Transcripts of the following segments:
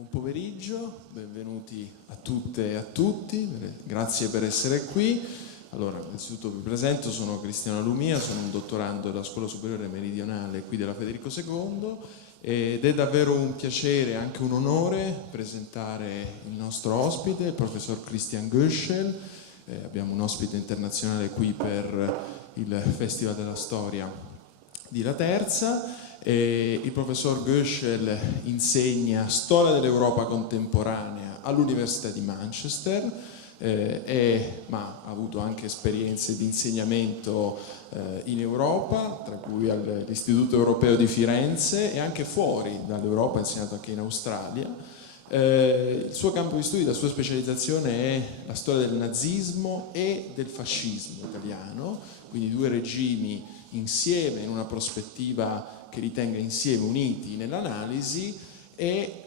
Buon pomeriggio, benvenuti a tutte e a tutti, grazie per essere qui. Allora, innanzitutto vi presento, sono Cristiano Lumia, sono un dottorando della Scuola Superiore Meridionale qui della Federico II ed è davvero un piacere, anche un onore, presentare il nostro ospite, il professor Christian Goeschel. Abbiamo un ospite internazionale qui per il Festival della Storia di Laterza. Il professor Goeschel insegna storia dell'Europa contemporanea all'Università di Manchester, ma ha avuto anche esperienze di insegnamento in Europa, tra cui all'Istituto Europeo di Firenze e anche fuori dall'Europa, ha insegnato anche in Australia. Il suo campo di studio, la sua specializzazione è la storia del nazismo e del fascismo italiano, quindi due regimi insieme in una prospettiva che li tenga insieme, uniti nell'analisi, e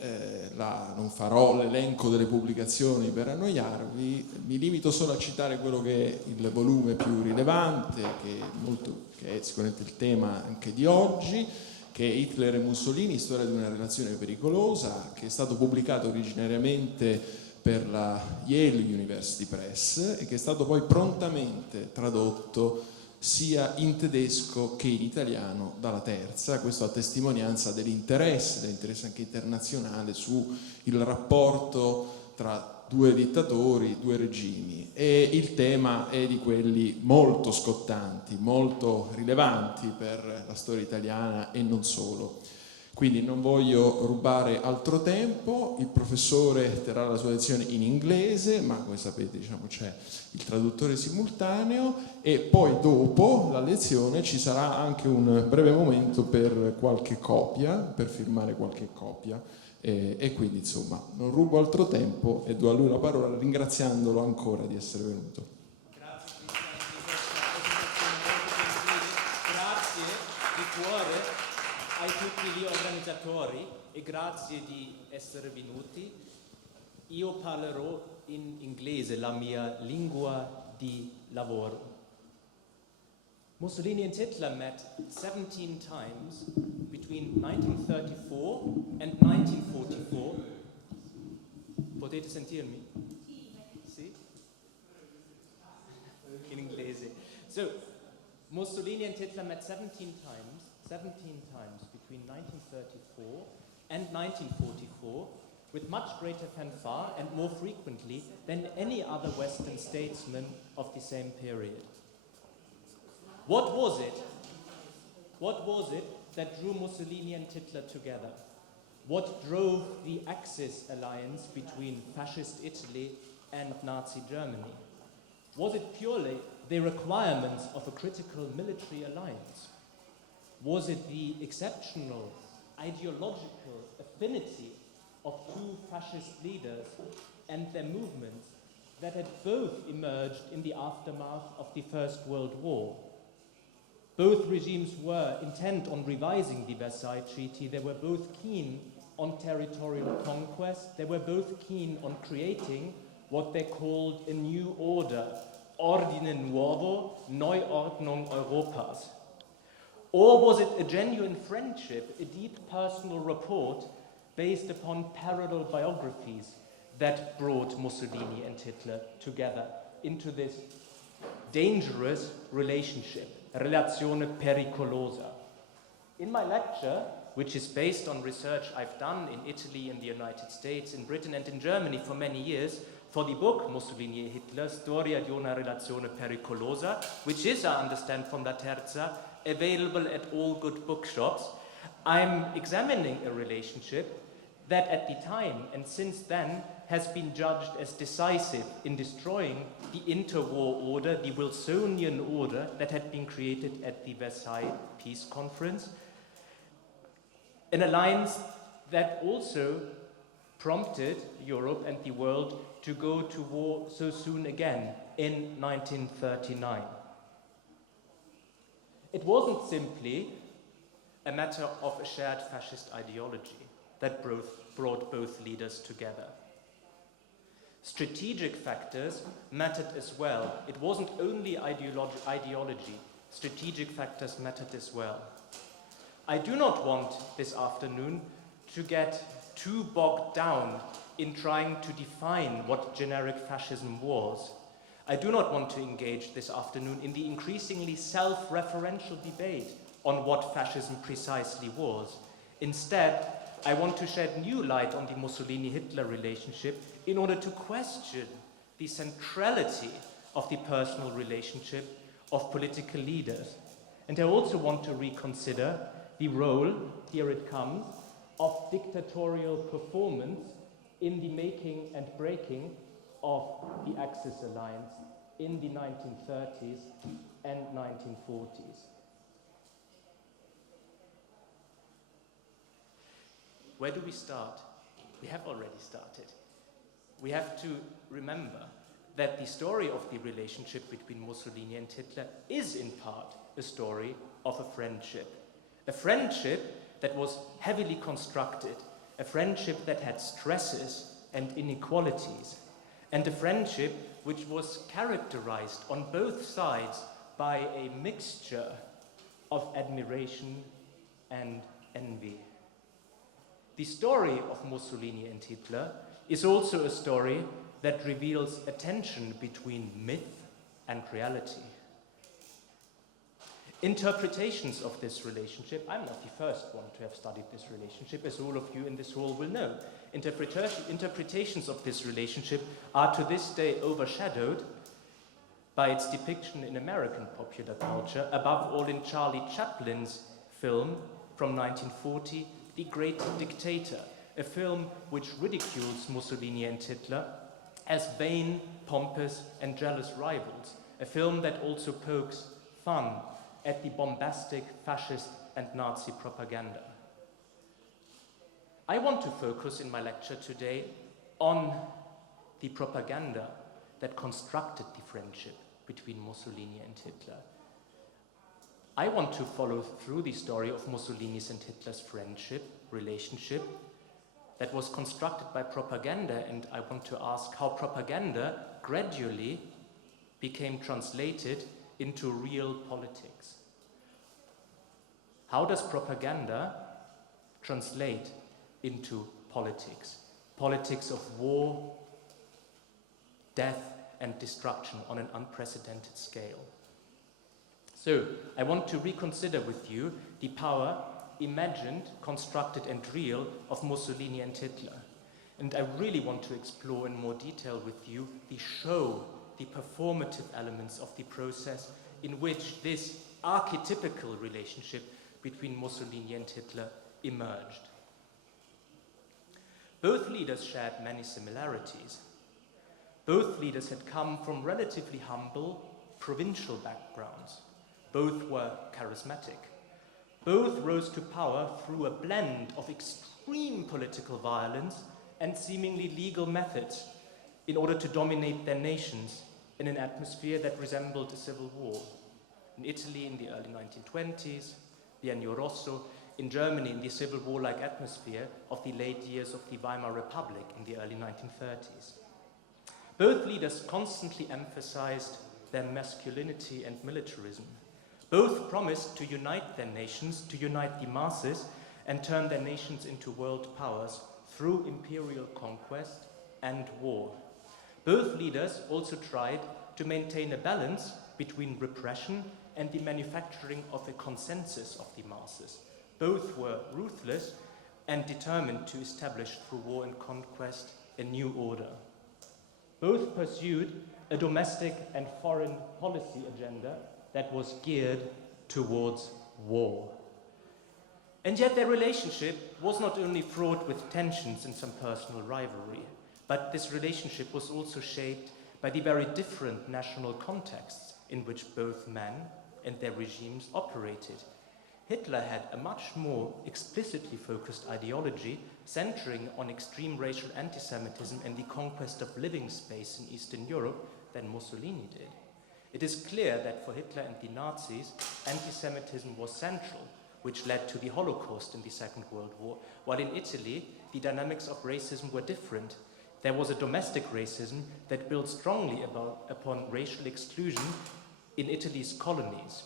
non farò l'elenco delle pubblicazioni per annoiarvi, mi limito solo a citare quello che è il volume più rilevante, che è sicuramente il tema anche di oggi, che è Hitler e Mussolini, storia di una relazione pericolosa, che è stato pubblicato originariamente per la Yale University Press e che è stato poi prontamente tradotto sia in tedesco che in italiano dalla Terza, questo a testimonianza dell'interesse anche internazionale su il rapporto tra due dittatori, due regimi, e il tema è di quelli molto scottanti, molto rilevanti per la storia italiana e non solo. Quindi non voglio rubare altro tempo, il professore terrà la sua lezione in inglese, ma come sapete c'è il traduttore simultaneo, e poi dopo la lezione ci sarà anche un breve momento per qualche copia, per firmare qualche copia, e quindi insomma non rubo altro tempo e do a lui la parola ringraziandolo ancora di essere venuto. Grazie di cuore ai tutti gli organizzatori e grazie di essere venuti. Io parlerò in inglese, la mia lingua di lavoro. Mussolini and Hitler met 17 times between 1934 and 1944. Potete sentirmi? Sì? In inglese. So, Mussolini and Hitler met 17 times between 1934 and 1944, with much greater fanfare and more frequently than any other Western statesman of the same period. What was it? What was it that drew Mussolini and Hitler together? What drove the Axis alliance between fascist Italy and Nazi Germany? Was it purely the requirements of a critical military alliance? Was it the exceptional ideological affinity of two fascist leaders and their movements that had both emerged in the aftermath of the First World War? Both regimes were intent on revising the Versailles Treaty. They were both keen on territorial conquest. They were both keen on creating what they called a new order, Ordine Nuovo, Neuordnung Europas. Or was it a genuine friendship, a deep personal rapport based upon parallel biographies that brought Mussolini and Hitler together into this dangerous relationship, Relazione Pericolosa? In my lecture, which is based on research I've done in Italy, in the United States, in Britain and in Germany for many years, for the book Mussolini e Hitler, Storia di una relazione pericolosa, which is, I understand, from Laterza, available at all good bookshops, I'm examining a relationship that at the time and since then has been judged as decisive in destroying the interwar order, the Wilsonian order that had been created at the Versailles Peace Conference, an alliance that also prompted Europe and the world to go to war so soon again in 1939. It wasn't simply a matter of a shared fascist ideology that brought both leaders together. Strategic factors mattered as well. It wasn't only ideology, strategic factors mattered as well. I do not want this afternoon to get too bogged down in trying to define what generic fascism was. I do not want to engage this afternoon in the increasingly self-referential debate on what fascism precisely was. Instead, I want to shed new light on the Mussolini-Hitler relationship in order to question the centrality of the personal relationship of political leaders. And I also want to reconsider the role, here it comes, of dictatorial performance in the making and breaking of the Axis alliance in the 1930s and 1940s. Where do we start? We have already started. We have to remember that the story of the relationship between Mussolini and Hitler is in part a story of a friendship that was heavily constructed, a friendship that had stresses and inequalities, and a friendship which was characterized on both sides by a mixture of admiration and envy. The story of Mussolini and Hitler is also a story that reveals a tension between myth and reality. Interpretations of this relationship, I'm not the first one to have studied this relationship, as all of you in this hall will know. Interpretations of this relationship are to this day overshadowed by its depiction in American popular culture, above all in Charlie Chaplin's film from 1940, The Great Dictator, a film which ridicules Mussolini and Hitler as vain, pompous, and jealous rivals, a film that also pokes fun at the bombastic fascist and Nazi propaganda. I want to focus in my lecture today on the propaganda that constructed the friendship between Mussolini and Hitler. I want to follow through the story of Mussolini's and Hitler's relationship that was constructed by propaganda, and I want to ask how propaganda gradually became translated into real politics. How does propaganda translate into politics? Politics of war, death, and destruction on an unprecedented scale. So, I want to reconsider with you the power, imagined, constructed, and real of Mussolini and Hitler. And I really want to explore in more detail with you the show, the performative elements of the process in which this archetypical relationship between Mussolini and Hitler emerged. Both leaders shared many similarities. Both leaders had come from relatively humble, provincial backgrounds. Both were charismatic. Both rose to power through a blend of extreme political violence and seemingly legal methods in order to dominate their nations in an atmosphere that resembled a civil war. In Italy in the early 1920s, Biennio Rosso, in Germany in the civil war-like atmosphere of the late years of the Weimar Republic in the early 1930s. Both leaders constantly emphasized their masculinity and militarism. Both promised to unite their nations, to unite the masses, and turn their nations into world powers through imperial conquest and war. Both leaders also tried to maintain a balance between repression and the manufacturing of a consensus of the masses. Both were ruthless and determined to establish through war and conquest a new order. Both pursued a domestic and foreign policy agenda that was geared towards war. And yet their relationship was not only fraught with tensions and some personal rivalry, but this relationship was also shaped by the very different national contexts in which both men and their regimes operated. Hitler had a much more explicitly focused ideology centering on extreme racial anti-Semitism and the conquest of living space in Eastern Europe than Mussolini did. It is clear that for Hitler and the Nazis, anti-Semitism was central, which led to the Holocaust in the Second World War, while in Italy, the dynamics of racism were different. There was a domestic racism that built strongly upon racial exclusion in Italy's colonies.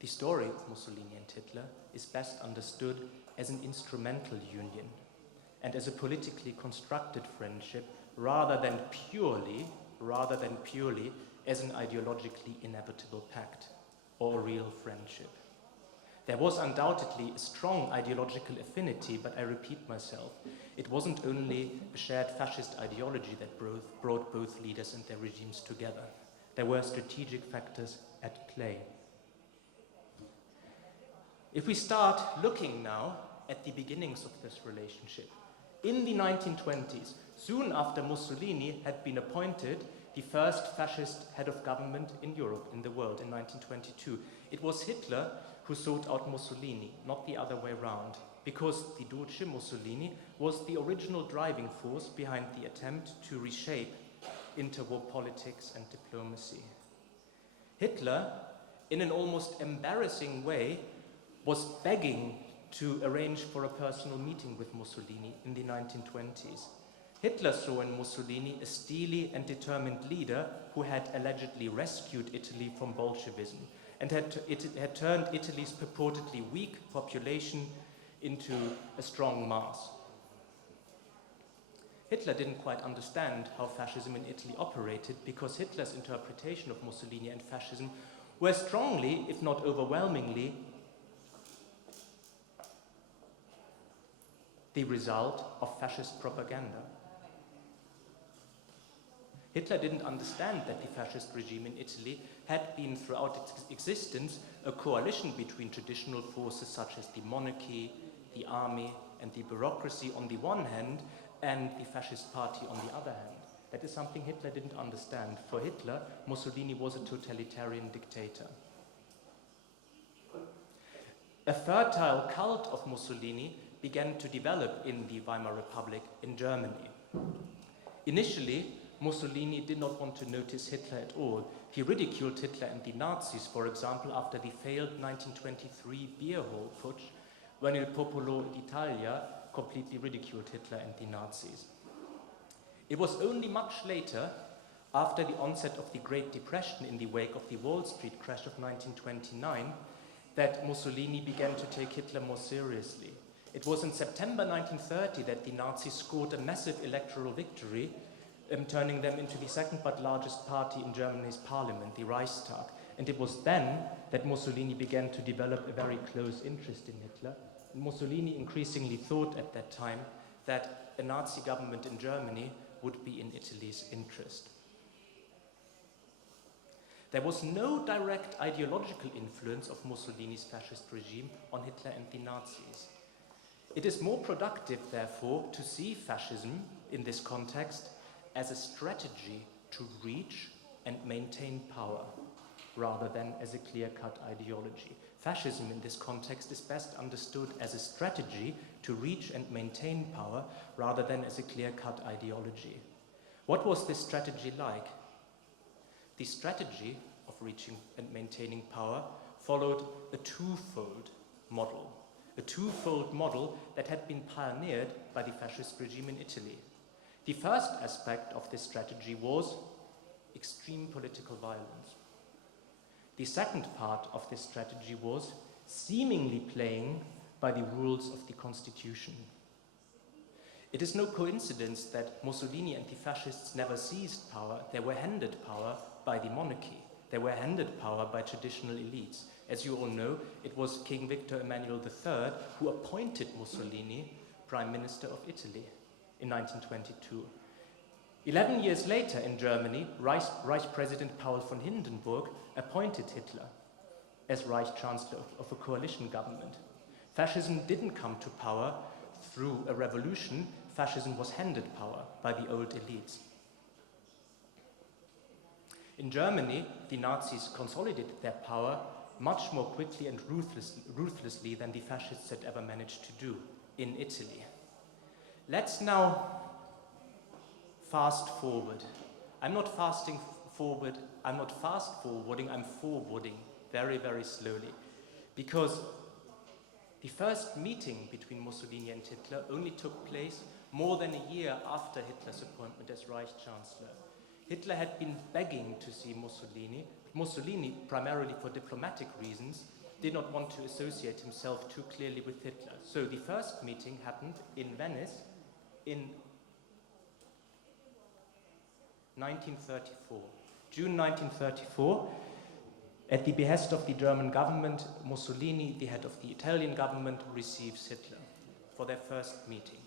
The story of Mussolini and Hitler is best understood as an instrumental union and as a politically constructed friendship rather than purely as an ideologically inevitable pact or a real friendship. There was undoubtedly a strong ideological affinity, but I repeat myself, it wasn't only a shared fascist ideology that brought both leaders and their regimes together. There were strategic factors at play. If we start looking now at the beginnings of this relationship, in the 1920s, soon after Mussolini had been appointed the first fascist head of government in Europe, in the world, in 1922, it was Hitler who sought out Mussolini, not the other way around, because the Duce Mussolini was the original driving force behind the attempt to reshape interwar politics and diplomacy. Hitler, in an almost embarrassing way, was begging to arrange for a personal meeting with Mussolini in the 1920s. Hitler saw in Mussolini a steely and determined leader who had allegedly rescued Italy from Bolshevism and had turned Italy's purportedly weak population into a strong mass. Hitler didn't quite understand how fascism in Italy operated because Hitler's interpretation of Mussolini and fascism were strongly, if not overwhelmingly, the result of fascist propaganda. Hitler didn't understand that the fascist regime in Italy had been throughout its existence a coalition between traditional forces such as the monarchy, the army, and the bureaucracy on the one hand, and the fascist party on the other hand. That is something Hitler didn't understand. For Hitler, Mussolini was a totalitarian dictator. A fertile cult of Mussolini began to develop in the Weimar Republic in Germany. Initially, Mussolini did not want to notice Hitler at all. He ridiculed Hitler and the Nazis, for example, after the failed 1923 beer hall putsch, when Il Popolo d'Italia completely ridiculed Hitler and the Nazis. It was only much later, after the onset of the Great Depression in the wake of the Wall Street crash of 1929, that Mussolini began to take Hitler more seriously. It was in September 1930 that the Nazis scored a massive electoral victory, turning them into the second but largest party in Germany's parliament, the Reichstag. And it was then that Mussolini began to develop a very close interest in Hitler. And Mussolini increasingly thought at that time that a Nazi government in Germany would be in Italy's interest. There was no direct ideological influence of Mussolini's fascist regime on Hitler and the Nazis. It is more productive, therefore, to see fascism in this context as a strategy to reach and maintain power, rather than as a clear-cut ideology. Fascism in this context is best understood as a strategy to reach and maintain power, rather than as a clear-cut ideology. What was this strategy like? The strategy of reaching and maintaining power followed a twofold model that had been pioneered by the fascist regime in Italy. The first aspect of this strategy was extreme political violence. The second part of this strategy was seemingly playing by the rules of the constitution. It is no coincidence that Mussolini and the fascists never seized power. They were handed power by the monarchy. They were handed power by traditional elites. As you all know, it was King Victor Emanuele III who appointed Mussolini Prime Minister of Italy in 1922. 11 years later in Germany, Reich President Paul von Hindenburg appointed Hitler as Reich Chancellor of a coalition government. Fascism didn't come to power through a revolution. Fascism was handed power by the old elites. In Germany, the Nazis consolidated their power much more quickly and ruthlessly than the fascists had ever managed to do in Italy. Let's now fast forward. I'm not fast forwarding, I'm forwarding very, very slowly. Because the first meeting between Mussolini and Hitler only took place more than a year after Hitler's appointment as Reich Chancellor. Hitler had been begging to see Mussolini, primarily for diplomatic reasons, did not want to associate himself too clearly with Hitler. So the first meeting happened in Venice in 1934. June 1934, at the behest of the German government, Mussolini, the head of the Italian government, receives Hitler for their first meeting.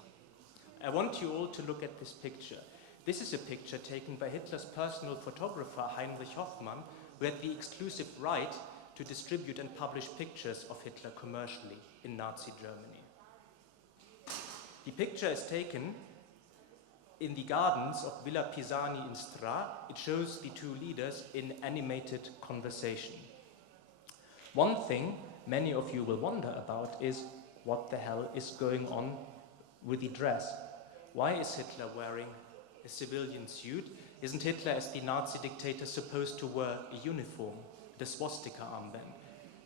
I want you all to look at this picture. This is a picture taken by Hitler's personal photographer, Heinrich Hoffmann, who had the exclusive right to distribute and publish pictures of Hitler commercially in Nazi Germany. The picture is taken in the gardens of Villa Pisani in Stra. It shows the two leaders in animated conversation. One thing many of you will wonder about is what the hell is going on with the dress? Why is Hitler wearing a civilian suit? Isn't Hitler, as the Nazi dictator, supposed to wear a uniform, the swastika armband?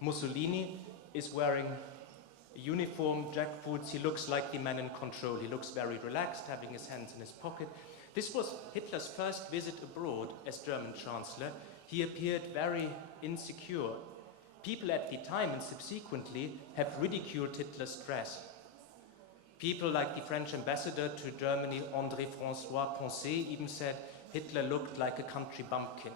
Mussolini is wearing a uniform, jackboots. He looks like the man in control. He looks very relaxed, having his hands in his pocket. This was Hitler's first visit abroad as German Chancellor. He appeared very insecure. People at the time and subsequently have ridiculed Hitler's dress. People like the French ambassador to Germany, André-François Poncet, even said Hitler looked like a country bumpkin.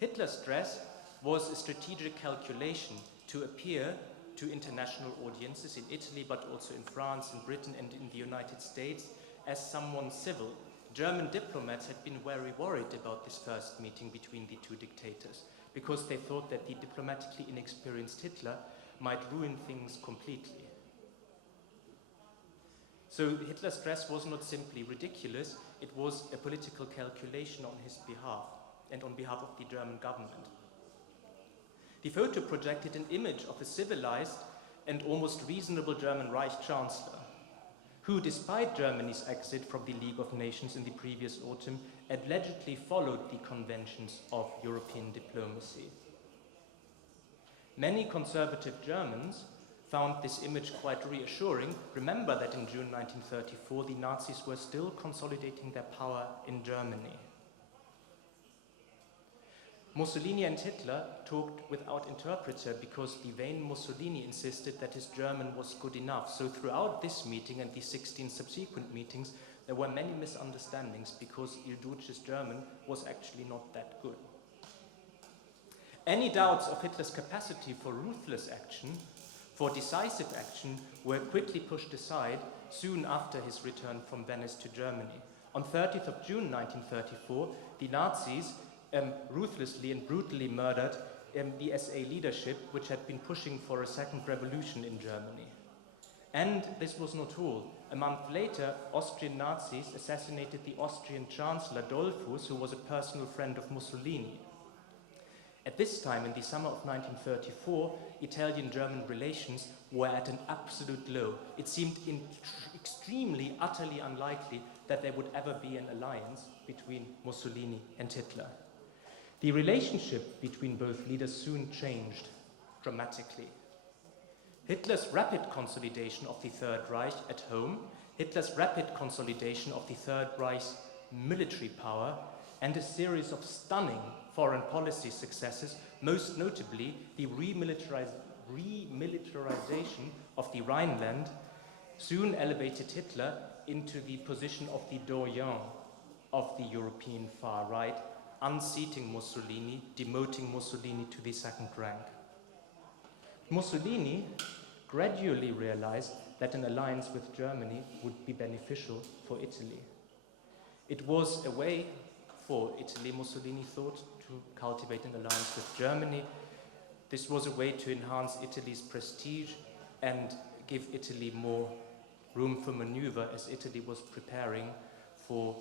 Hitler's dress was a strategic calculation to appear to international audiences in Italy, but also in France, in Britain, and in the United States as someone civil. German diplomats had been very worried about this first meeting between the two dictators because they thought that the diplomatically inexperienced Hitler might ruin things completely. So Hitler's dress was not simply ridiculous, it was a political calculation on his behalf and on behalf of the German government. The photo projected an image of a civilized and almost reasonable German Reich Chancellor, who, despite Germany's exit from the League of Nations in the previous autumn, allegedly followed the conventions of European diplomacy. Many conservative Germans found this image quite reassuring. Remember that in June 1934, the Nazis were still consolidating their power in Germany. Mussolini and Hitler talked without interpreter because the vain Mussolini insisted that his German was good enough. So throughout this meeting and the 16 subsequent meetings, there were many misunderstandings because Il Duce's German was actually not that good. Any doubts of Hitler's capacity for ruthless action, for decisive action, were quickly pushed aside soon after his return from Venice to Germany. On 30th of June 1934, the Nazis ruthlessly and brutally murdered the SA leadership, which had been pushing for a second revolution in Germany. And this was not all. A month later, Austrian Nazis assassinated the Austrian Chancellor Dollfuss, who was a personal friend of Mussolini. At this time, in the summer of 1934, Italian-German relations were at an absolute low. It seemed extremely, utterly unlikely that there would ever be an alliance between Mussolini and Hitler. The relationship between both leaders soon changed dramatically. Hitler's rapid consolidation of the Third Reich at home, Hitler's rapid consolidation of the Third Reich's military power, and a series of stunning foreign policy successes, most notably the remilitarization of the Rhineland, soon elevated Hitler into the position of the doyen of the European far right, unseating Mussolini, demoting Mussolini to the second rank. Mussolini gradually realized that an alliance with Germany would be beneficial for Italy. It was a way for Italy, Mussolini thought, to cultivate an alliance with Germany. This was a way to enhance Italy's prestige and give Italy more room for maneuver as Italy was preparing for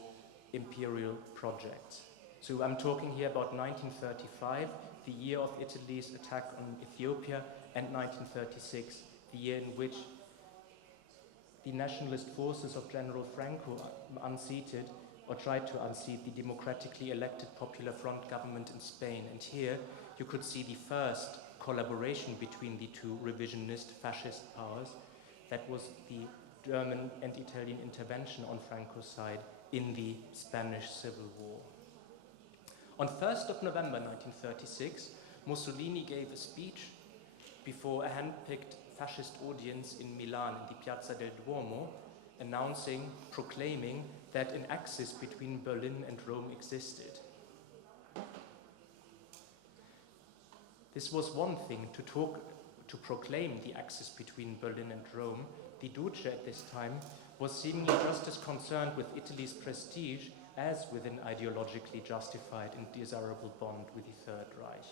imperial projects. So I'm talking here about 1935, the year of Italy's attack on Ethiopia, and 1936, the year in which the nationalist forces of General Franco unseated or tried to unseat the democratically elected Popular Front government in Spain. And here you could see the first collaboration between the two revisionist fascist powers. That was the German and Italian intervention on Franco's side in the Spanish Civil War. On 1st of November 1936, Mussolini gave a speech before a hand-picked fascist audience in Milan in the Piazza del Duomo, announcing, proclaiming that an axis between Berlin and Rome existed. This was one thing, to proclaim the axis between Berlin and Rome. The Duce at this time was seemingly just as concerned with Italy's prestige as with an ideologically justified and desirable bond with the Third Reich.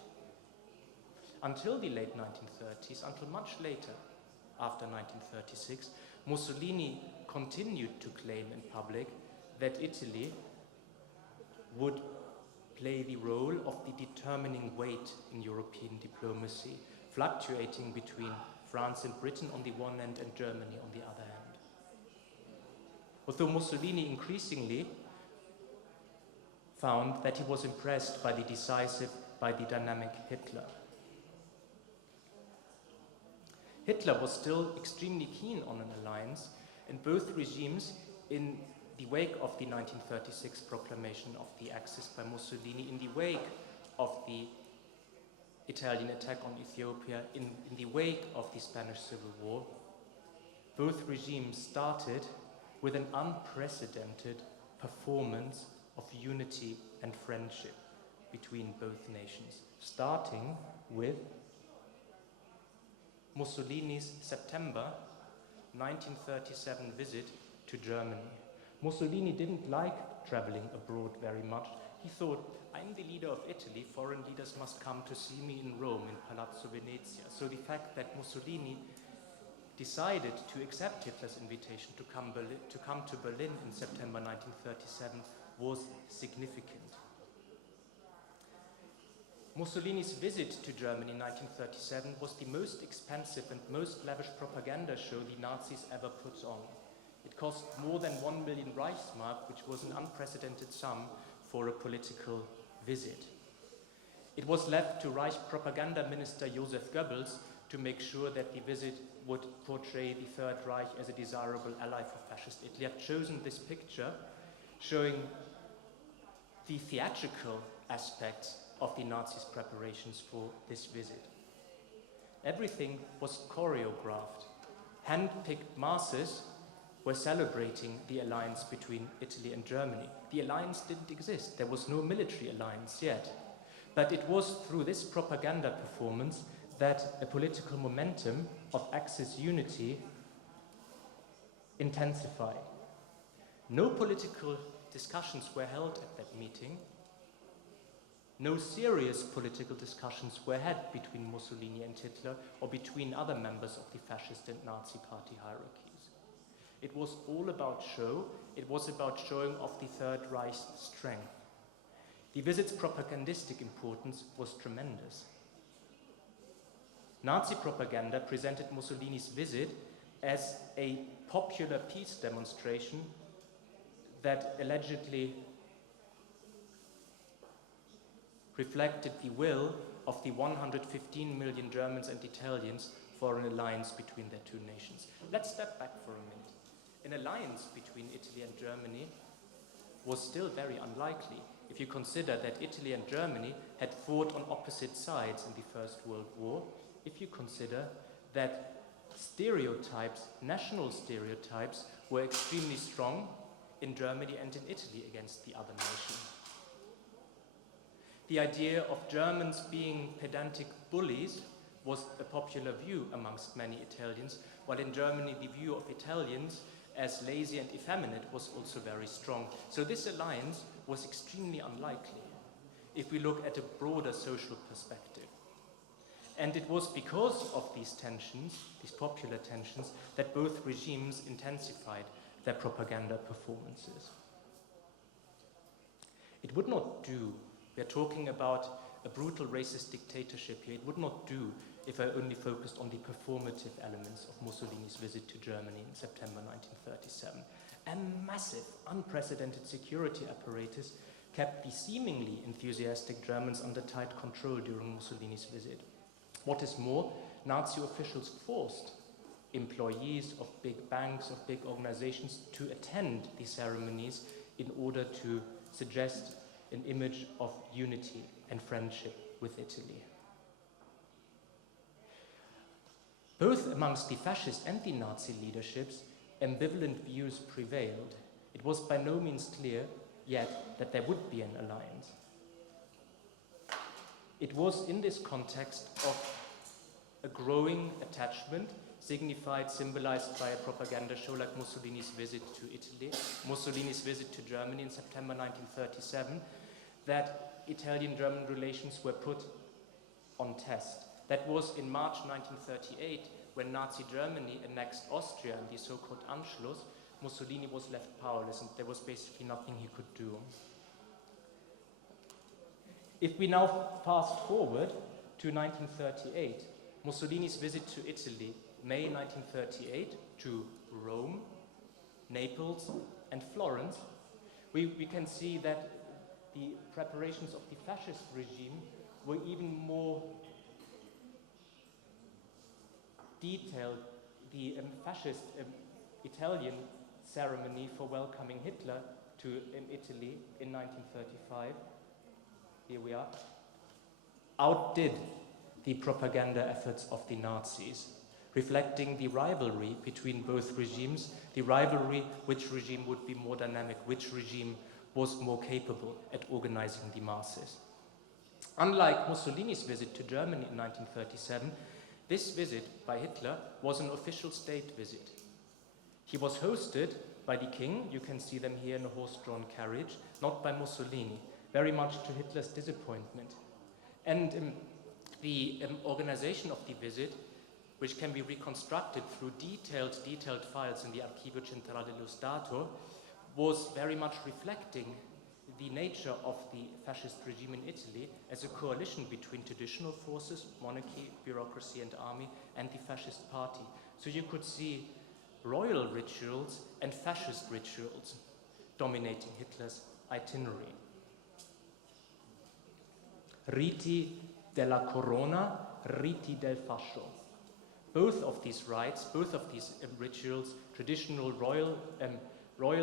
Until the late 1930s, until much later, after 1936, Mussolini continued to claim in public that Italy would play the role of the determining weight in European diplomacy, fluctuating between France and Britain on the one hand and Germany on the other hand. Although Mussolini increasingly found that he was impressed by the decisive, by the dynamic Hitler. Hitler was still extremely keen on an alliance, and both regimes, in the wake of the 1936 proclamation of the Axis by Mussolini, in the wake of the Italian attack on Ethiopia, in the wake of the Spanish Civil War, both regimes started with an unprecedented performance of unity and friendship between both nations, starting with Mussolini's September 1937 visit to Germany. Mussolini didn't like traveling abroad very much. He thought, I'm the leader of Italy, foreign leaders must come to see me in Rome, in Palazzo Venezia. So the fact that Mussolini decided to accept Hitler's invitation to come to Berlin in September 1937 was significant. Mussolini's visit to Germany in 1937 was the most expensive and most lavish propaganda show the Nazis ever put on. It cost more than 1 million Reichsmark, which was an unprecedented sum for a political visit. It was left to Reich propaganda minister Joseph Goebbels to make sure that the visit would portray the Third Reich as a desirable ally for fascist Italy. I've chosen this picture showing the theatrical aspects of the Nazis' preparations for this visit. Everything was choreographed. Hand-picked masses were celebrating the alliance between Italy and Germany. The alliance didn't exist. There was no military alliance yet. But it was through this propaganda performance that a political momentum of Axis unity intensified. No political discussions were held at that meeting. No serious political discussions were had between Mussolini and Hitler or between other members of the fascist and Nazi party hierarchies. It was all about show. It was about showing off the Third Reich's strength. The visit's propagandistic importance was tremendous. Nazi propaganda presented Mussolini's visit as a popular peace demonstration that allegedly reflected the will of the 115 million Germans and Italians for an alliance between their two nations. Let's step back for a minute. An alliance between Italy and Germany was still very unlikely if you consider that Italy and Germany had fought on opposite sides in the First World War, if you consider that stereotypes, national stereotypes, were extremely strong in Germany and in Italy against the other nation. The idea of Germans being pedantic bullies was a popular view amongst many Italians, while in Germany the view of Italians as lazy and effeminate was also very strong. So this alliance was extremely unlikely if we look at a broader social perspective. And it was because of these tensions, these popular tensions, that both regimes intensified their propaganda performances. It would not do, we are talking about a brutal racist dictatorship here, it would not do if I only focused on the performative elements of Mussolini's visit to Germany in September 1937. A massive, unprecedented security apparatus kept the seemingly enthusiastic Germans under tight control during Mussolini's visit. What is more, Nazi officials forced employees of big banks, of big organizations to attend the ceremonies in order to suggest an image of unity and friendship with Italy. Both amongst the fascist and the Nazi leaderships, ambivalent views prevailed. It was by no means clear yet that there would be an alliance. It was in this context of a growing attachment, symbolized by a propaganda show like Mussolini's visit to Italy, Mussolini's visit to Germany in September 1937, that Italian-German relations were put on test. That was in March 1938, when Nazi Germany annexed Austria and the so-called Anschluss. Mussolini was left powerless and there was basically nothing he could do. If we now fast forward to 1938, Mussolini's visit to Italy, May 1938, to Rome, Naples, and Florence, we can see that the preparations of the fascist regime were even more detailed. The fascist Italian ceremony for welcoming Hitler to Italy in 1935, here we are, outdid the propaganda efforts of the Nazis, reflecting the rivalry between both regimes, the rivalry which regime would be more dynamic, which regime was more capable at organizing the masses. Unlike Mussolini's visit to Germany in 1937, this visit by Hitler was an official state visit. He was hosted by the king, you can see them here in a horse-drawn carriage, not by Mussolini, very much to Hitler's disappointment. And the organization of the visit, which can be reconstructed through detailed files in the Archivio Centrale dello Stato, was very much reflecting the nature of the fascist regime in Italy as a coalition between traditional forces, monarchy, bureaucracy, and army, and the fascist party. So you could see royal rituals and fascist rituals dominating Hitler's itinerary. Riti della corona, riti del fascio. Both of these rites, both of these rituals, traditional royal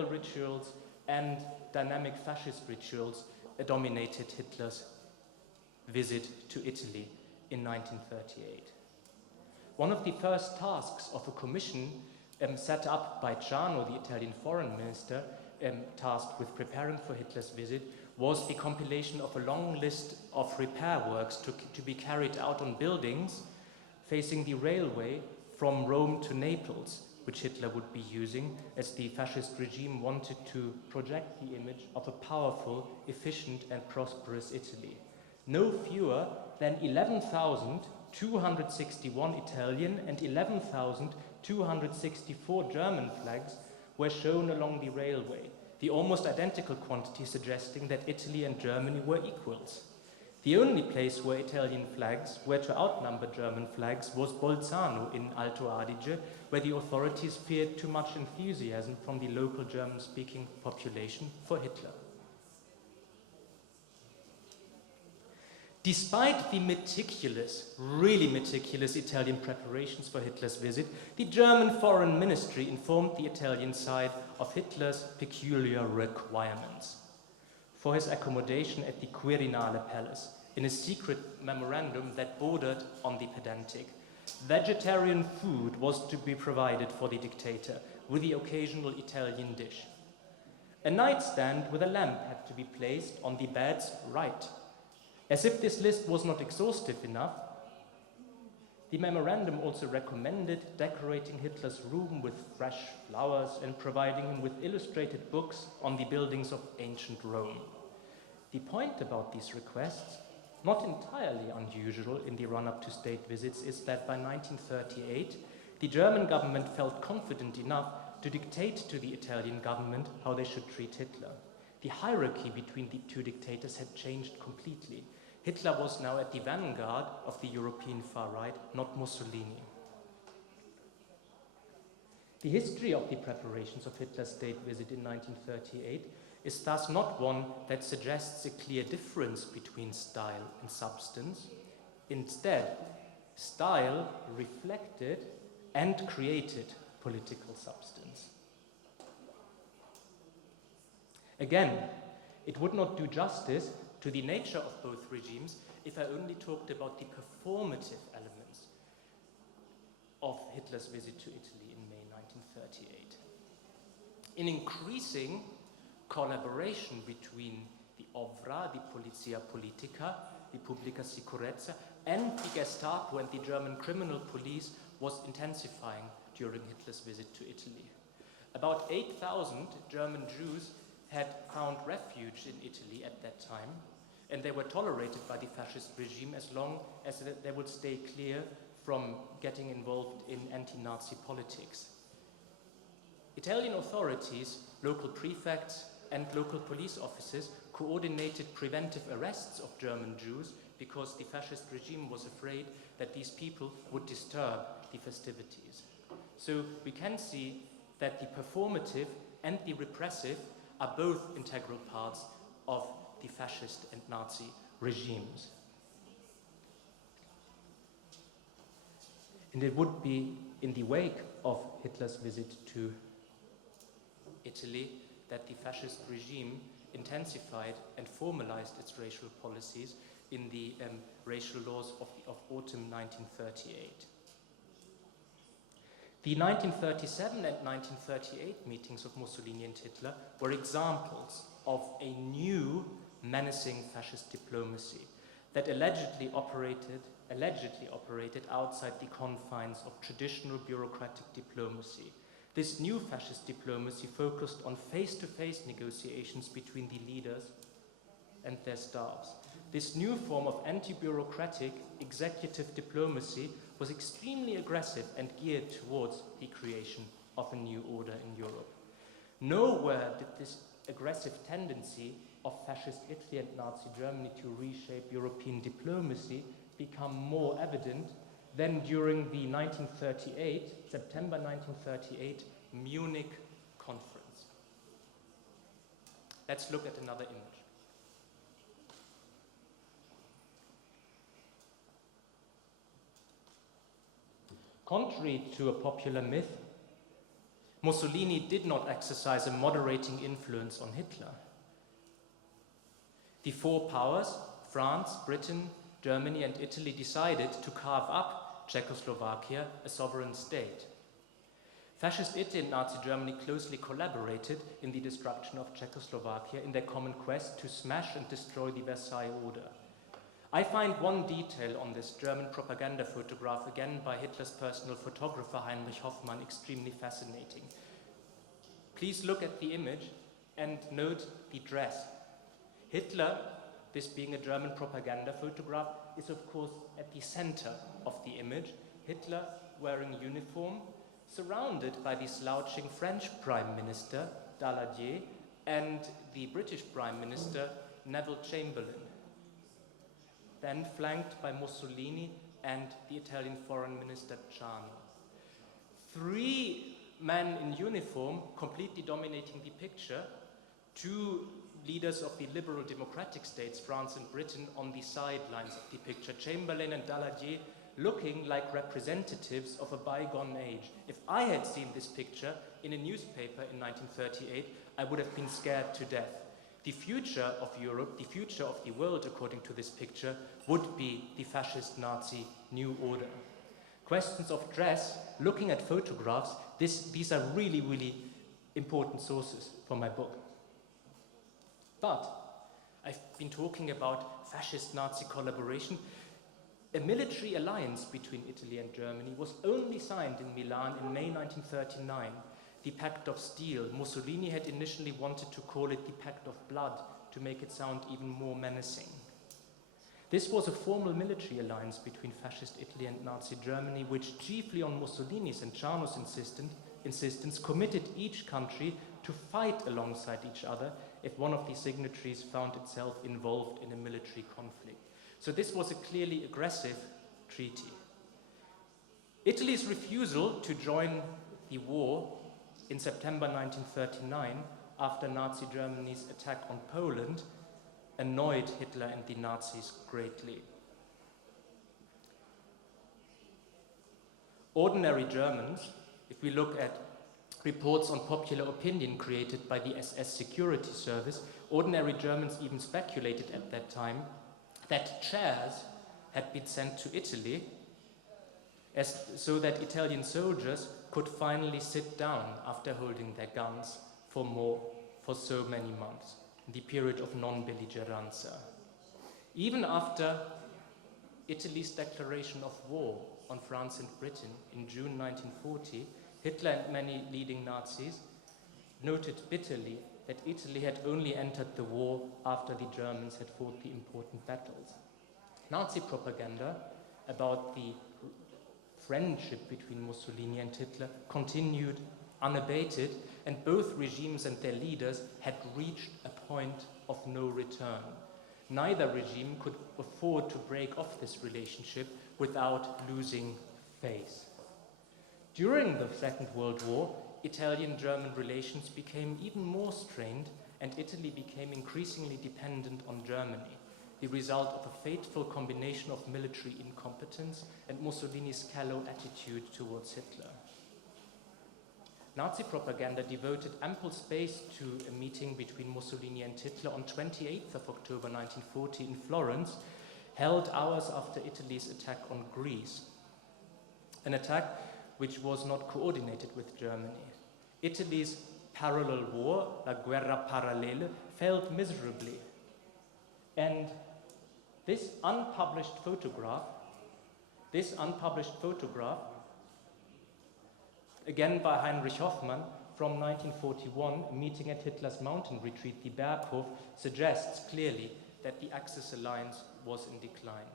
rituals and dynamic fascist rituals, dominated Hitler's visit to Italy in 1938. One of the first tasks of a commission set up by Ciano, the Italian foreign minister, tasked with preparing for Hitler's visit, was the compilation of a long list of repair works to be carried out on buildings facing the railway from Rome to Naples, which Hitler would be using as the fascist regime wanted to project the image of a powerful, efficient, and prosperous Italy. No fewer than 11,261 Italian and 11,264 German flags were shown along the railway, the almost identical quantity suggesting that Italy and Germany were equals. The only place where Italian flags were to outnumber German flags was Bolzano in Alto Adige, where the authorities feared too much enthusiasm from the local German-speaking population for Hitler. Despite the meticulous, really meticulous Italian preparations for Hitler's visit, the German Foreign Ministry informed the Italian side of Hitler's peculiar requirements for his accommodation at the Quirinale Palace in a secret memorandum that bordered on the pedantic. Vegetarian food was to be provided for the dictator, with the occasional Italian dish. A nightstand with a lamp had to be placed on the bed's right. As if this list was not exhaustive enough, the memorandum also recommended decorating Hitler's room with fresh flowers and providing him with illustrated books on the buildings of ancient Rome. The point about these requests, not entirely unusual in the run-up to state visits, is that by 1938, the German government felt confident enough to dictate to the Italian government how they should treat Hitler. The hierarchy between the two dictators had changed completely. Hitler was now at the vanguard of the European far right, not Mussolini. The history of the preparations of Hitler's state visit in 1938 is thus not one that suggests a clear difference between style and substance. Instead, style reflected and created political substance. Again, it would not do justice to the nature of both regimes if I only talked about the performative elements. of Hitler's visit to Italy in May 1938. An increasing collaboration between the OVRA, the Polizia Politica, the Pubblica Sicurezza, and the Gestapo and the German criminal police was intensifying during Hitler's visit to Italy. About 8,000 German Jews had found refuge in Italy at that time, and they were tolerated by the fascist regime as long as they would stay clear from getting involved in anti-Nazi politics. Italian authorities, local prefects, and local police officers coordinated preventive arrests of German Jews because the fascist regime was afraid that these people would disturb the festivities. So we can see that the performative and the repressive are both integral parts of the fascist and Nazi regimes. And it would be in the wake of Hitler's visit to Italy that the fascist regime intensified and formalized its racial policies in the racial laws of autumn 1938. The 1937 and 1938 meetings of Mussolini and Hitler were examples of a new menacing fascist diplomacy that allegedly operated outside the confines of traditional bureaucratic diplomacy. This new fascist diplomacy focused on face-to-face negotiations between the leaders and their staffs. This new form of anti-bureaucratic executive diplomacy was extremely aggressive and geared towards the creation of a new order in Europe. Nowhere did this aggressive tendency of fascist Italy and Nazi Germany to reshape European diplomacy become more evident than during the September 1938 Munich conference. Let's look at another image. Contrary to a popular myth, Mussolini did not exercise a moderating influence on Hitler. The four powers, France, Britain, Germany, and Italy, decided to carve up Czechoslovakia, a sovereign state. Fascist Italy and Nazi Germany closely collaborated in the destruction of Czechoslovakia in their common quest to smash and destroy the Versailles Order. I find one detail on this German propaganda photograph, again by Hitler's personal photographer Heinrich Hoffmann, extremely fascinating. Please look at the image and note the dress. Hitler, this being a German propaganda photograph, is of course at the center of the image. Hitler wearing uniform, surrounded by the slouching French Prime Minister, Daladier, and the British Prime Minister, Neville Chamberlain. Then flanked by Mussolini and the Italian Foreign Minister Ciano. Three men in uniform completely dominating the picture, two leaders of the liberal democratic states, France and Britain, on the sidelines of the picture. Chamberlain and Daladier looking like representatives of a bygone age. If I had seen this picture in a newspaper in 1938, I would have been scared to death. The future of Europe, the future of the world, according to this picture, would be the fascist Nazi new order. Questions of dress, looking at photographs, these are really, really important sources for my book. But I've been talking about fascist Nazi collaboration. A military alliance between Italy and Germany was only signed in Milan in May 1939. The Pact of Steel. Mussolini had initially wanted to call it the Pact of Blood to make it sound even more menacing. This was a formal military alliance between fascist Italy and Nazi Germany, which chiefly on Mussolini's and Ciano's insistence committed each country to fight alongside each other if one of the signatories found itself involved in a military conflict. So this was a clearly aggressive treaty. Italy's refusal to join the war in September 1939, after Nazi Germany's attack on Poland, annoyed Hitler and the Nazis greatly. Ordinary Germans, if we look at reports on popular opinion created by the SS security service, ordinary Germans even speculated at that time that chairs had been sent to Italy so that Italian soldiers could finally sit down after holding their guns for so many months, the period of non-belligeranza. Even after Italy's declaration of war on France and Britain in June 1940, Hitler and many leading Nazis noted bitterly that Italy had only entered the war after the Germans had fought the important battles. Nazi propaganda about the friendship between Mussolini and Hitler continued unabated, and both regimes and their leaders had reached a point of no return. Neither regime could afford to break off this relationship without losing face. During the Second World War, Italian-German relations became even more strained, and Italy became increasingly dependent on Germany, the result of a fateful combination of military incompetence and Mussolini's callow attitude towards Hitler. Nazi propaganda devoted ample space to a meeting between Mussolini and Hitler on 28th of October 1940 in Florence, held hours after Italy's attack on Greece, an attack which was not coordinated with Germany. Italy's parallel war, la guerra parallele, failed miserably. And this unpublished photograph, again by Heinrich Hoffmann, from 1941, a meeting at Hitler's mountain retreat, the Berghof, suggests clearly that the Axis alliance was in decline.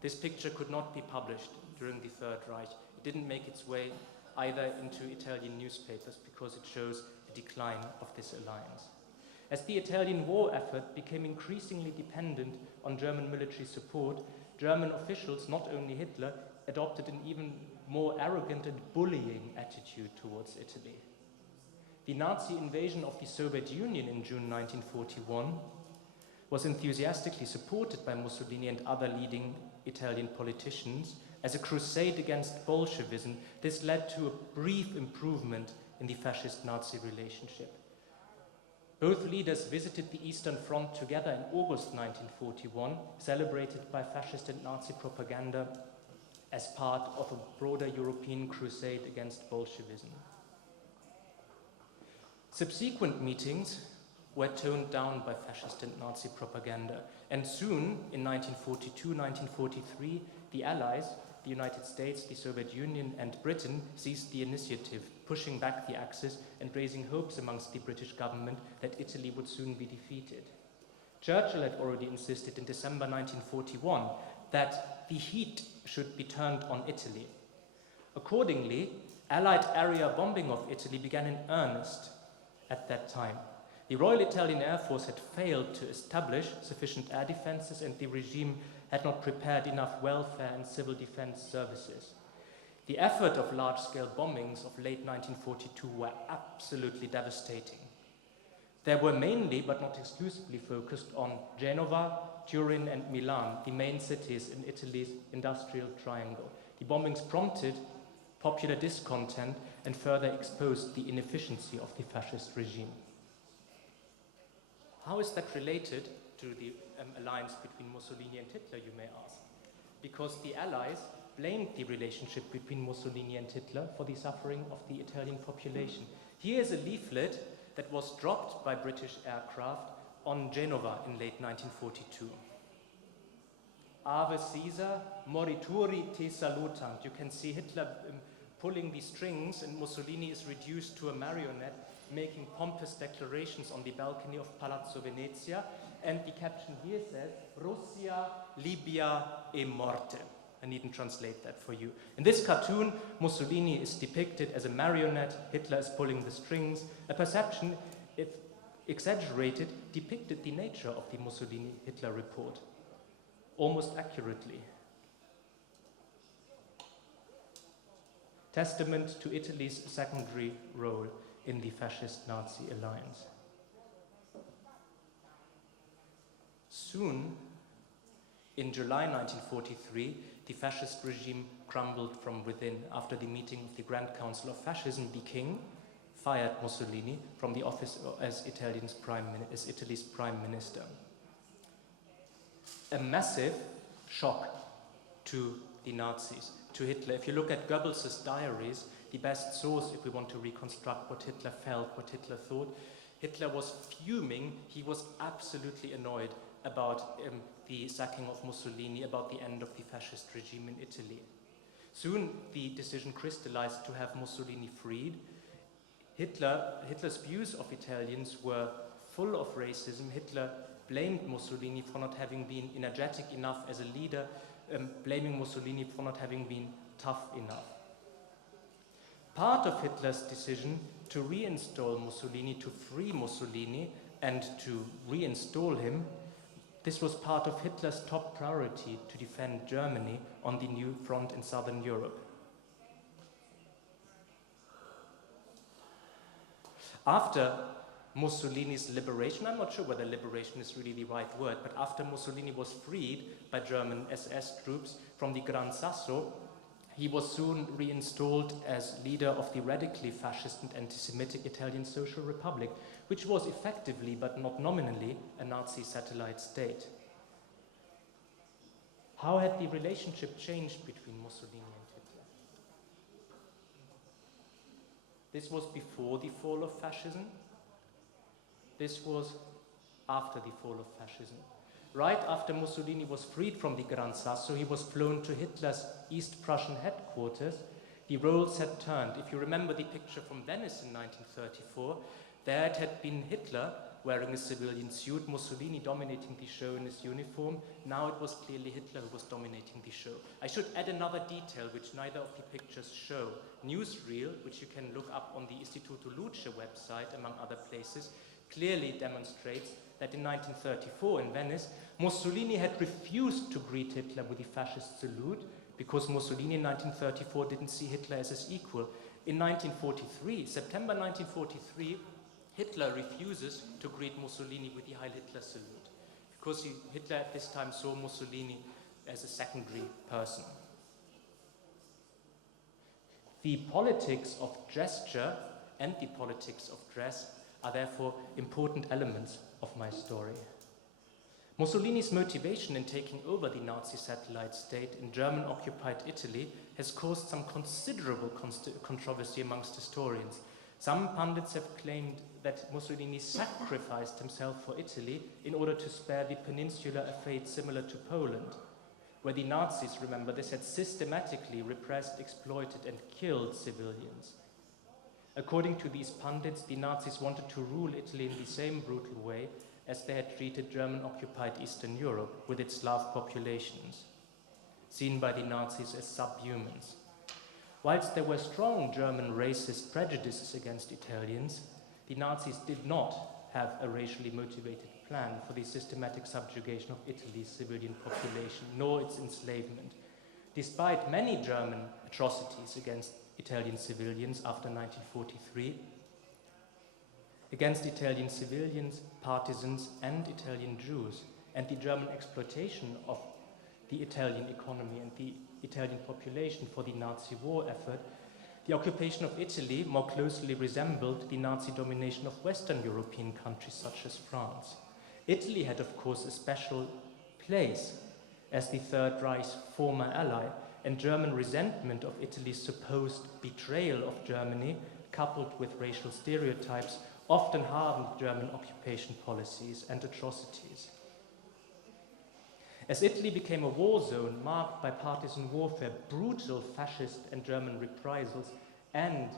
This picture could not be published during the Third Reich. It didn't make its way either into Italian newspapers because it shows a decline of this alliance. As the Italian war effort became increasingly dependent on German military support, German officials, not only Hitler, adopted an even more arrogant and bullying attitude towards Italy. The Nazi invasion of the Soviet Union in June 1941 was enthusiastically supported by Mussolini and other leading Italian politicians. As a crusade against Bolshevism, this led to a brief improvement in the fascist-Nazi relationship. Both leaders visited the Eastern Front together in August 1941, celebrated by fascist and Nazi propaganda as part of a broader European crusade against Bolshevism. Subsequent meetings were toned down by fascist and Nazi propaganda, and soon, in 1942-1943, the Allies, the United States, the Soviet Union, and Britain seized the initiative, pushing back the Axis and raising hopes amongst the British government that Italy would soon be defeated. Churchill had already insisted in December 1941 that the heat should be turned on Italy. Accordingly, Allied area bombing of Italy began in earnest at that time. The Royal Italian Air Force had failed to establish sufficient air defenses, and the regime had not prepared enough welfare and civil defense services. The effort of large-scale bombings of late 1942 were absolutely devastating. They were mainly, but not exclusively, focused on Genova, Turin, and Milan, the main cities in Italy's industrial triangle. The bombings prompted popular discontent and further exposed the inefficiency of the fascist regime. How is that related to the alliance between Mussolini and Hitler, you may ask? Because the Allies blamed the relationship between Mussolini and Hitler for the suffering of the Italian population. Here is a leaflet that was dropped by British aircraft on Genova in late 1942. Ave Caesar, morituri te salutant. You can see Hitler pulling the strings, and Mussolini is reduced to a marionette, making pompous declarations on the balcony of Palazzo Venezia, and the caption here says, Russia, Libia e morte. I needn't translate that for you. In this cartoon, Mussolini is depicted as a marionette, Hitler is pulling the strings. A perception, if exaggerated, depicted the nature of the Mussolini-Hitler report, almost accurately. Testament to Italy's secondary role in the fascist-Nazi alliance. Soon, in July 1943, the fascist regime crumbled from within. After the meeting of the Grand Council of Fascism, the king fired Mussolini from the office as Italy's prime minister. A massive shock to the Nazis, to Hitler. If you look at Goebbels' diaries, the best source if we want to reconstruct what Hitler felt, what Hitler thought, Hitler was fuming. He was absolutely annoyed about the sacking of Mussolini, about the end of the fascist regime in Italy. Soon the decision crystallized to have Mussolini freed. Hitler's views of Italians were full of racism. Hitler blamed Mussolini for not having been energetic enough as a leader, blaming Mussolini for not having been tough enough. Part of Hitler's decision to reinstall Mussolini, to free Mussolini and to reinstall him, this was part of Hitler's top priority, to defend Germany on the new front in southern Europe. After Mussolini's liberation, I'm not sure whether liberation is really the right word, but after Mussolini was freed by German SS troops from the Gran Sasso, he was soon reinstalled as leader of the radically fascist and anti-Semitic Italian Social Republic, which was effectively, but not nominally, a Nazi satellite state. How had the relationship changed between Mussolini and Hitler? This was before the fall of fascism. This was after the fall of fascism. Right after Mussolini was freed from the Gran Sasso, he was flown to Hitler's East Prussian headquarters. The roles had turned. If you remember the picture from Venice in 1934, there it had been Hitler wearing a civilian suit, Mussolini dominating the show in his uniform. Now it was clearly Hitler who was dominating the show. I should add another detail which neither of the pictures show. Newsreel, which you can look up on the Istituto Luce website, among other places, clearly demonstrates that in 1934 in Venice, Mussolini had refused to greet Hitler with the fascist salute because Mussolini in 1934 didn't see Hitler as his equal. In 1943, September 1943, Hitler refuses to greet Mussolini with the Heil Hitler salute because Hitler at this time saw Mussolini as a secondary person. The politics of gesture and the politics of dress are therefore important elements of my story. Mussolini's motivation in taking over the Nazi satellite state in German-occupied Italy has caused some considerable controversy amongst historians. Some pundits have claimed that Mussolini sacrificed himself for Italy in order to spare the peninsula a fate similar to Poland, where the Nazis, remember this, had systematically repressed, exploited, and killed civilians. According to these pundits, the Nazis wanted to rule Italy in the same brutal way as they had treated German-occupied Eastern Europe with its Slav populations, seen by the Nazis as subhumans. Whilst there were strong German racist prejudices against Italians, the Nazis did not have a racially motivated plan for the systematic subjugation of Italy's civilian population, nor its enslavement. Despite many German atrocities against Italian civilians after 1943, against Italian civilians, partisans, and Italian Jews, and the German exploitation of the Italian economy and the Italian population for the Nazi war effort, the occupation of Italy more closely resembled the Nazi domination of Western European countries such as France. Italy had, of course, a special place as the Third Reich's former ally, and German resentment of Italy's supposed betrayal of Germany, coupled with racial stereotypes, often hardened German occupation policies and atrocities. As Italy became a war zone marked by partisan warfare, brutal fascist and German reprisals, and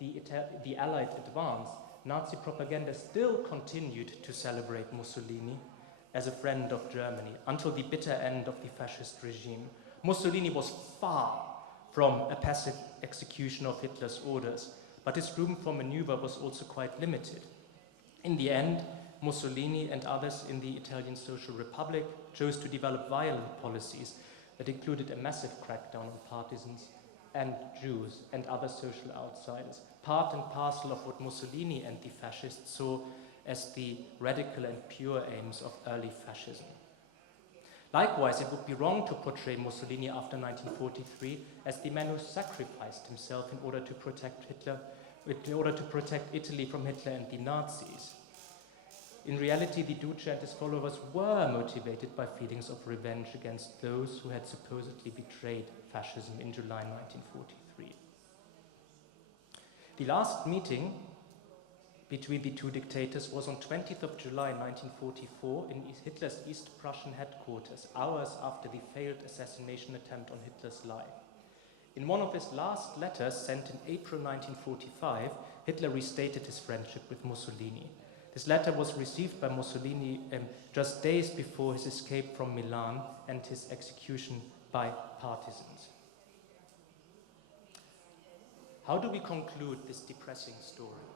the Allied advance, Nazi propaganda still continued to celebrate Mussolini as a friend of Germany until the bitter end of the fascist regime. Mussolini was far from a passive execution of Hitler's orders, but his room for maneuver was also quite limited. In the end, Mussolini and others in the Italian Social Republic chose to develop violent policies that included a massive crackdown on partisans and Jews and other social outsiders, part and parcel of what Mussolini and the fascists saw as the radical and pure aims of early fascism. Likewise, it would be wrong to portray Mussolini after 1943 as the man who sacrificed himself in order to protect Italy from Hitler and the Nazis. In reality, the Duce and his followers were motivated by feelings of revenge against those who had supposedly betrayed fascism in July 1943. The last meeting between the two dictators was on 20th of July 1944 in Hitler's East Prussian headquarters, hours after the failed assassination attempt on Hitler's life. In one of his last letters, sent in April 1945, Hitler restated his friendship with Mussolini. This letter was received by Mussolini just days before his escape from Milan and his execution by partisans. How do we conclude this depressing story?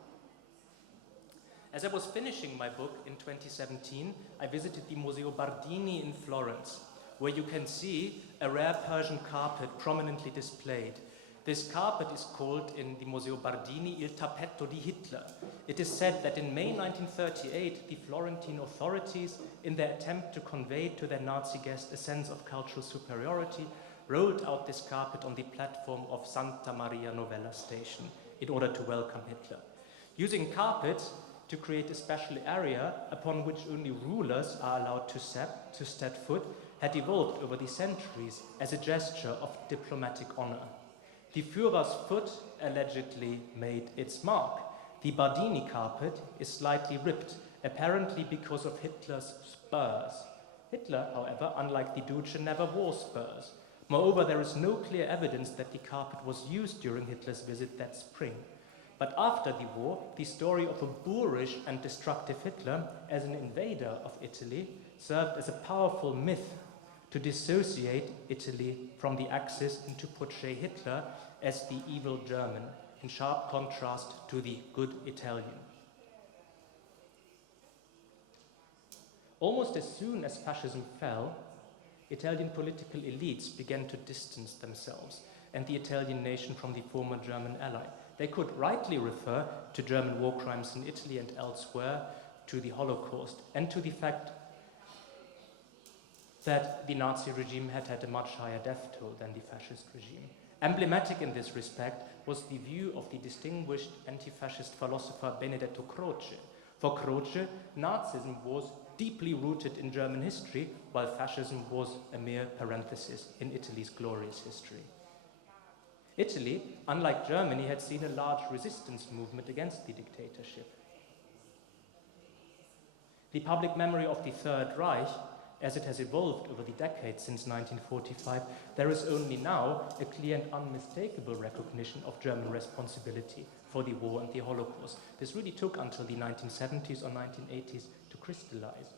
As I was finishing my book in 2017, I visited the Museo Bardini in Florence, where you can see a rare Persian carpet prominently displayed. This carpet is called in the Museo Bardini Il Tappeto di Hitler. It is said that in May 1938, the Florentine authorities, in their attempt to convey to their Nazi guest a sense of cultural superiority, rolled out this carpet on the platform of Santa Maria Novella station in order to welcome Hitler. Using carpets to create a special area upon which only rulers are allowed to step foot had evolved over the centuries as a gesture of diplomatic honor. The Führer's foot allegedly made its mark. The Bardini carpet is slightly ripped, apparently because of Hitler's spurs. Hitler, however, unlike the Duce, never wore spurs. Moreover, there is no clear evidence that the carpet was used during Hitler's visit that spring. But after the war, the story of a boorish and destructive Hitler as an invader of Italy served as a powerful myth to dissociate Italy from the Axis and to portray Hitler as the evil German, in sharp contrast to the good Italian. Almost as soon as fascism fell, Italian political elites began to distance themselves and the Italian nation from the former German ally. They could rightly refer to German war crimes in Italy and elsewhere, to the Holocaust, and to the fact that the Nazi regime had had a much higher death toll than the fascist regime. Emblematic in this respect was the view of the distinguished anti-fascist philosopher Benedetto Croce. For Croce, Nazism was deeply rooted in German history, while fascism was a mere parenthesis in Italy's glorious history. Italy, unlike Germany, had seen a large resistance movement against the dictatorship. The public memory of the Third Reich, as it has evolved over the decades since 1945, there is only now a clear and unmistakable recognition of German responsibility for the war and the Holocaust. This really took until the 1970s or 1980s to crystallize.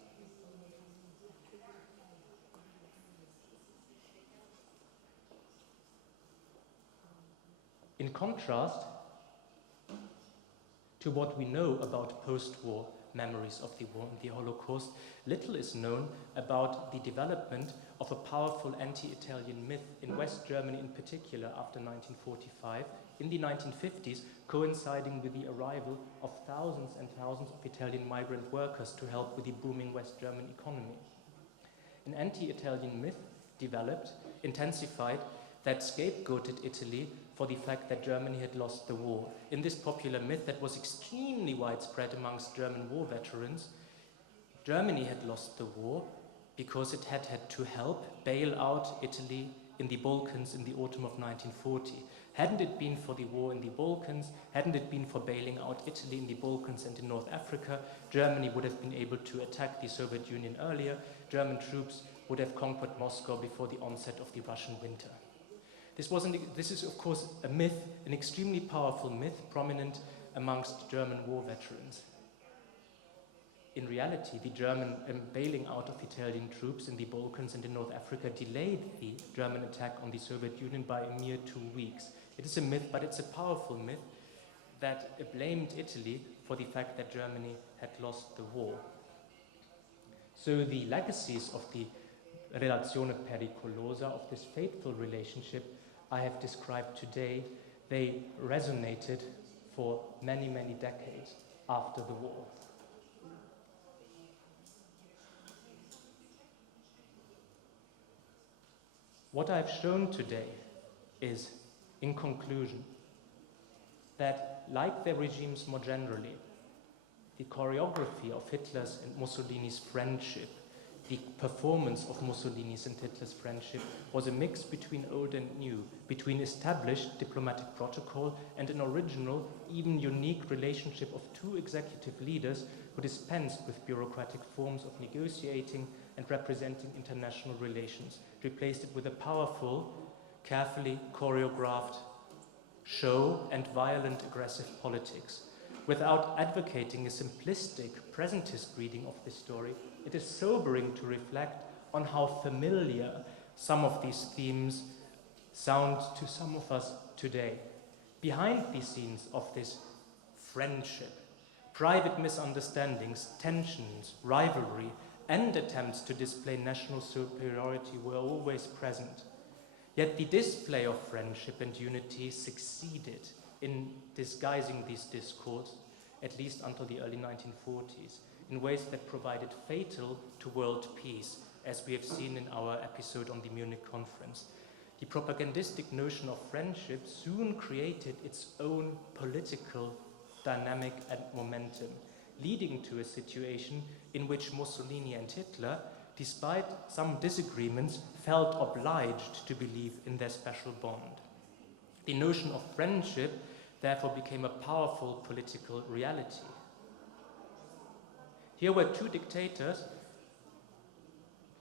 In contrast to what we know about post-war memories of the war and the Holocaust, little is known about the development of a powerful anti-Italian myth in West Germany in particular after 1945, in the 1950s, coinciding with the arrival of thousands and thousands of Italian migrant workers to help with the booming West German economy. An anti-Italian myth developed, intensified, that scapegoated Italy for the fact that Germany had lost the war. In this popular myth that was extremely widespread amongst German war veterans, Germany had lost the war because it had had to help bail out Italy in the Balkans in the autumn of 1940. Hadn't it been for the war in the Balkans, hadn't it been for bailing out Italy in the Balkans and in North Africa, Germany would have been able to attack the Soviet Union earlier. German troops would have conquered Moscow before the onset of the Russian winter. This is, of course, a myth, an extremely powerful myth, prominent amongst German war veterans. In reality, the German bailing out of Italian troops in the Balkans and in North Africa delayed the German attack on the Soviet Union by a mere 2 weeks. It is a myth, but it's a powerful myth that blamed Italy for the fact that Germany had lost the war. So the legacies of the Relazione Pericolosa, of this fateful relationship I have described today, they resonated for many, many decades after the war. What I've shown today is, in conclusion, that like their regimes more generally, the choreography of Hitler's and Mussolini's friendship, the performance of Mussolini's and Hitler's friendship, was a mix between old and new, between established diplomatic protocol and an original, even unique relationship of two executive leaders who dispensed with bureaucratic forms of negotiating and representing international relations, replaced it with a powerful, carefully choreographed show and violent, aggressive politics. Without advocating a simplistic, presentist reading of this story, it is sobering to reflect on how familiar some of these themes sound to some of us today. Behind the scenes of this friendship, private misunderstandings, tensions, rivalry, and attempts to display national superiority were always present. Yet the display of friendship and unity succeeded in disguising these discords, at least until the early 1940s, in ways that provided fatal to world peace, as we have seen in our episode on the Munich conference. The propagandistic notion of friendship soon created its own political dynamic and momentum, leading to a situation in which Mussolini and Hitler, despite some disagreements, felt obliged to believe in their special bond. The notion of friendship therefore became a powerful political reality. Here were two dictators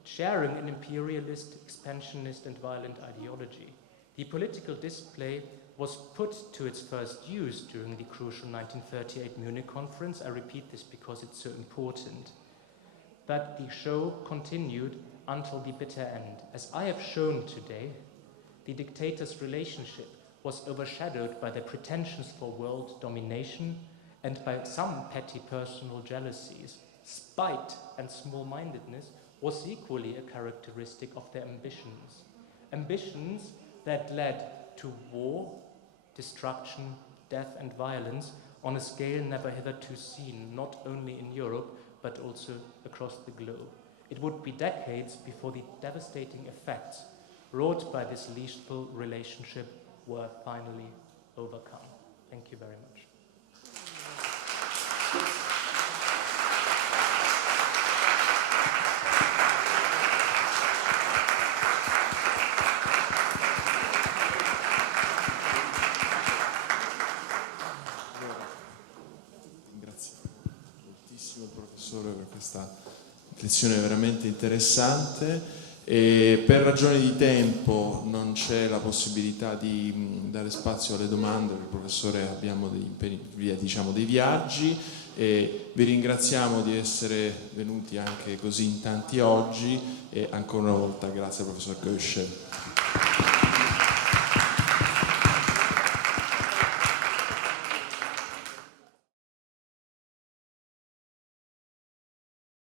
sharing an imperialist, expansionist, and violent ideology. The political display was put to its first use during the crucial 1938 Munich conference. I repeat this because it's so important. But the show continued until the bitter end. As I have shown today, the dictators' relationship was overshadowed by their pretensions for world domination and by some petty personal jealousies. Spite and small-mindedness was equally a characteristic of their ambitions. Ambitions that led to war, destruction, death, and violence on a scale never hitherto seen, not only in Europe, but also across the globe. It would be decades before the devastating effects wrought by this lethal relationship were finally overcome. Thank you very much. Per questa lezione veramente interessante. E per ragioni di tempo non c'è la possibilità di dare spazio alle domande, perché professore abbiamo dei impegni via dei viaggi, e vi ringraziamo di essere venuti anche così in tanti oggi, e ancora una volta grazie al professor Goeschel.